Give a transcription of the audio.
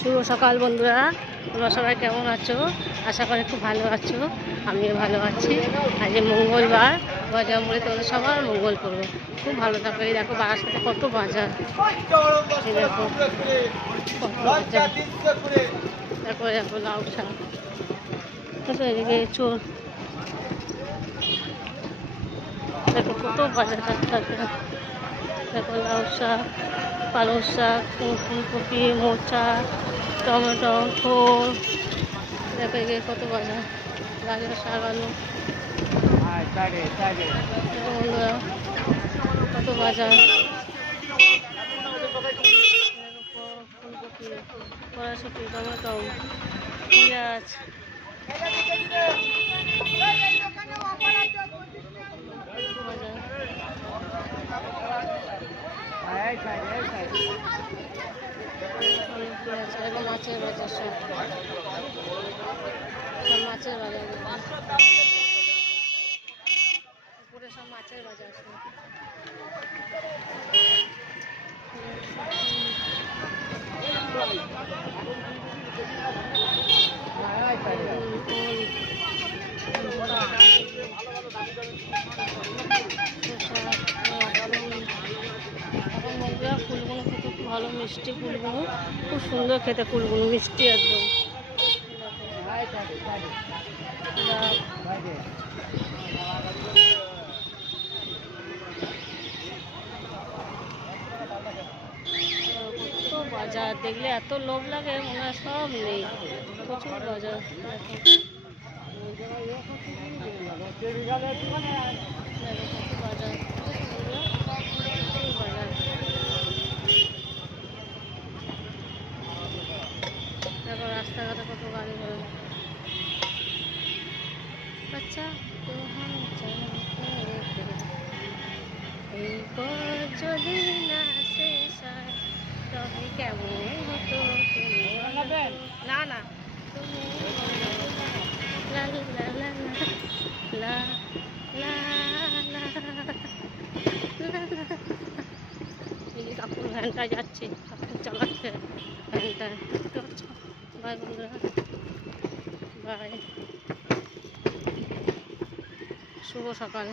শুভ সকাল বন্ধুরা, তোমরা সবাই কেমন আছো? আশা করি খুব ভালো আছো। আমিও ভালো আছি। আজ মঙ্গলবার, বাজার মোড়ে তোমাদের সবার মঙ্গল করবো। খুব ভালো থাকবে। এই দেখো বাজার সাথে কত বাজার, এই দেখো কত বাজার। তারপরে দেখো লাউ শাক, এদিকে চোর, দেখো কত বাজার থাকে। দেখো লাউ শাক, পালং শাক, ফুলকপি, মোচা, টমেটো, থোর, দেখো এদিকে কত বাজার। গাজর শাক, আলু, বন্ধুরা কত বাজার। ফুলকপি, কড়াইশুঁটি, টমেটো, পেঁয়াজ, মাছের বাজার, সব মাছের বাজার, পুরো সব মাছের বাজার। ফুলগুলো খেতে খুব ভালো, মিষ্টি ফুলগুলো, খুব সুন্দর খেতে ফুলগুলো, মিষ্টি একদম। কত বাজার দেখলে এত লোভ লাগে, মনে হয় সব নেই, প্রচুর বাজার। দেখো রাস্তাঘাটে কত গাড়ি ঘোড়া। আচ্ছা, এই পথ যদি না শেষ হয় তবে কেমন হতো। না না, কাকুর ভ্যানটা যাচ্ছে, কাকু চালাচ্ছে ভ্যানটা, দেখতে পাচ্ছ। বাই বন্ধুরা, বাই, শুভ সকাল।